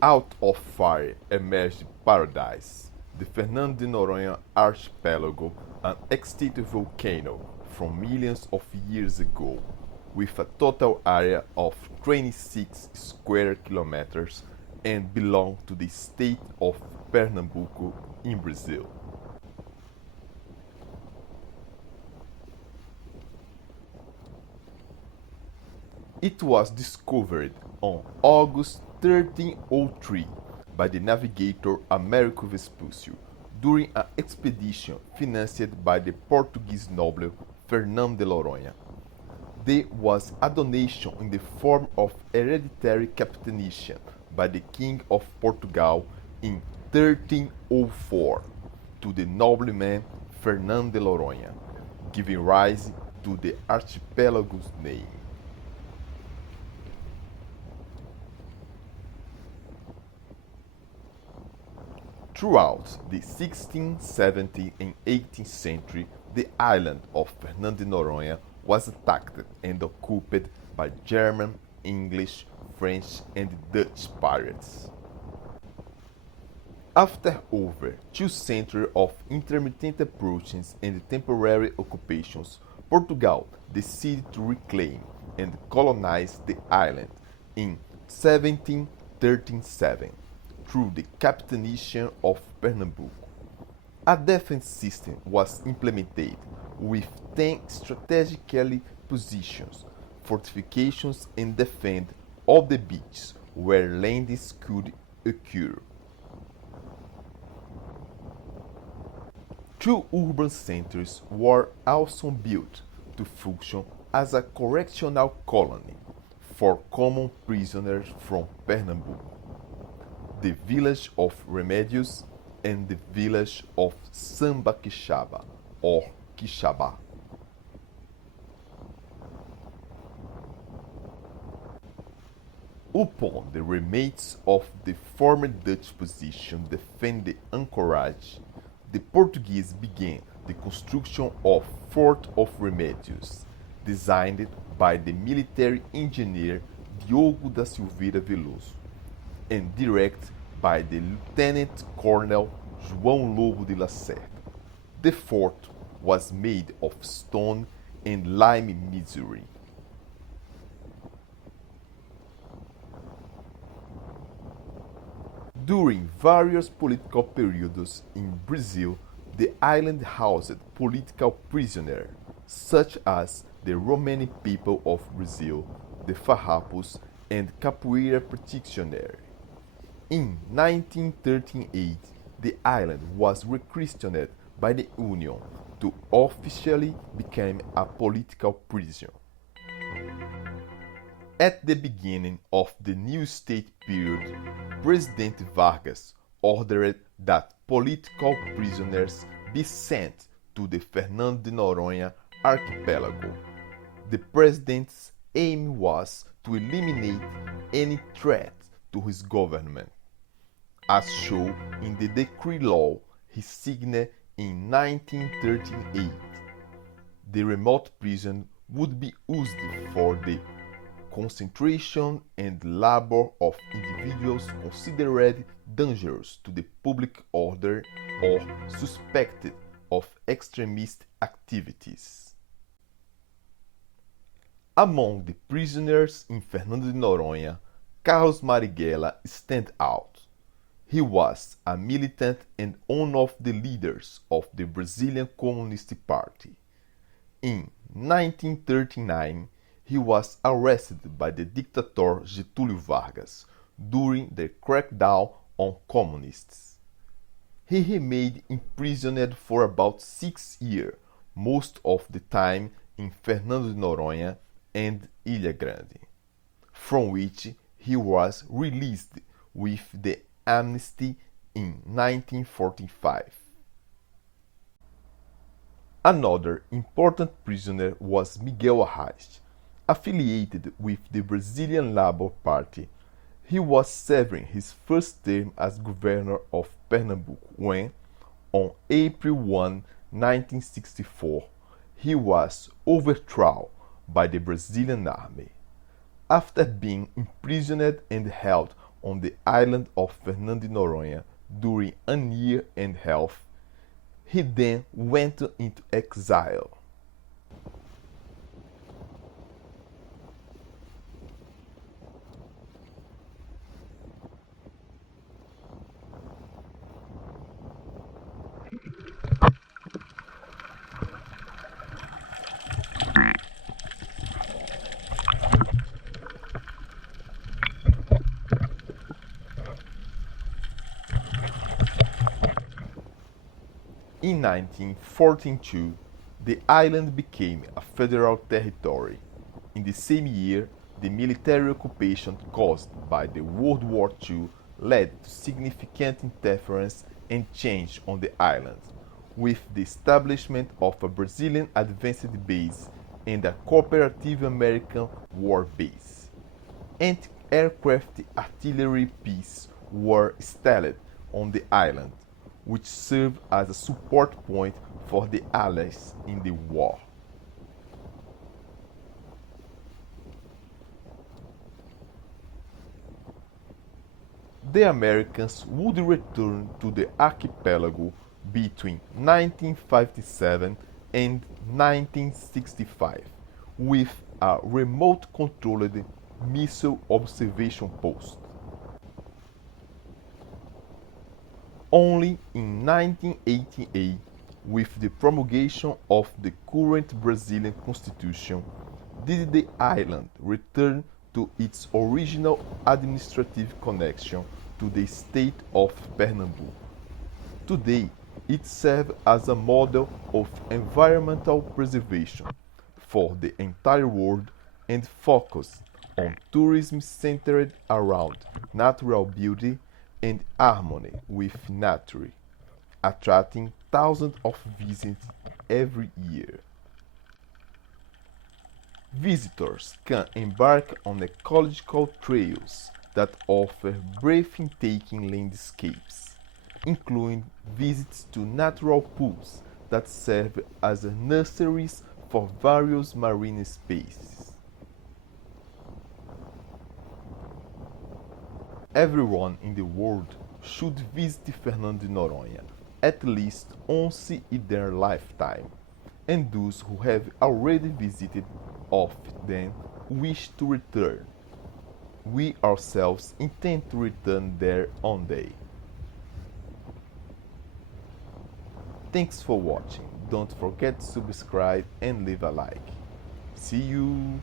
Out of fire emerged paradise, the Fernando de Noronha archipelago, an extinct volcano from millions of years ago, with a total area of 26 square kilometers and belong to the state of Pernambuco in Brazil. It was discovered on August 1303 by the navigator Americo Vespucci during an expedition financed by the Portuguese noble Fernando de Noronha. There was a donation in the form of hereditary captainship by the King of Portugal in 1304 to the nobleman Fernando de Noronha, giving rise to the archipelago's name. Throughout the 16th, 17th, and 18th century, the island of Fernando de Noronha was attacked and occupied by German, English, French, and Dutch pirates. After over 2 centuries of intermittent approaches and temporary occupations, Portugal decided to reclaim and colonize the island in 1737 through the captainship of Pernambuco. A defense system was implemented with 10 strategically positioned fortifications and defend all the beaches where landings could occur. Two urban centers were also built to function as a correctional colony for common prisoners from Pernambuco: the village of Remedios and the village of Samba Quixaba, or Quixaba. Upon the remains of the former Dutch position defend the anchorage, the Portuguese began the construction of Fort of Remedios, designed by the military engineer Diogo da Silveira Veloso and directed by the Lieutenant Colonel João Lobo de Lacerda. The fort was made of stone and lime masonry. During various political periods in Brazil, the island housed political prisoners such as the Romani people of Brazil, the Farrapos, and Capoeira practitioners. In 1938, the island was rechristened by the Union to officially become a political prison. At the beginning of the new state period, President Vargas ordered that political prisoners be sent to the Fernando de Noronha archipelago. The president's aim was to eliminate any threat to his government, as shown in the decree law he signed in 1938. The remote prison would be used for the concentration and labor of individuals considered dangerous to the public order or suspected of extremist activities. Among the prisoners in Fernando de Noronha, Carlos Marighella stands out. He was a militant and one of the leaders of the Brazilian Communist Party. In 1939, he was arrested by the dictator Getúlio Vargas during the crackdown on communists. He remained imprisoned for about 6 years, most of the time in Fernando de Noronha and Ilha Grande, from which he was released with the amnesty in 1945. Another important prisoner was Miguel Arraes, affiliated with the Brazilian Labour Party. He was serving his first term as governor of Pernambuco when, on April 1, 1964, he was overthrown by the Brazilian army. After being imprisoned and held on the island of Fernando de Noronha during a year and a half. He then went into exile. In 1942, the island became a federal territory. In the same year, the military occupation caused by the World War II led to significant interference and change on the island, with the establishment of a Brazilian advanced base and a cooperative American war base. Anti-aircraft artillery pieces were installed on the island, which served as a support point for the Allies in the war. The Americans would return to the archipelago between 1957 and 1965 with a remote-controlled missile observation post. Only in 1988, with the promulgation of the current Brazilian constitution, did the island return to its original administrative connection to the state of Pernambuco. Today, it serves as a model of environmental preservation for the entire world and focuses on tourism centered around natural beauty and harmony with nature, attracting thousands of visitors every year. Visitors can embark on ecological trails that offer breathtaking landscapes, including visits to natural pools that serve as nurseries for various marine species. Everyone in the world should visit Fernando de Noronha at least once in their lifetime, and those who have already visited often wish to return. We ourselves intend to return there one day. Thanks for watching. Don't forget to subscribe and leave a like. See you!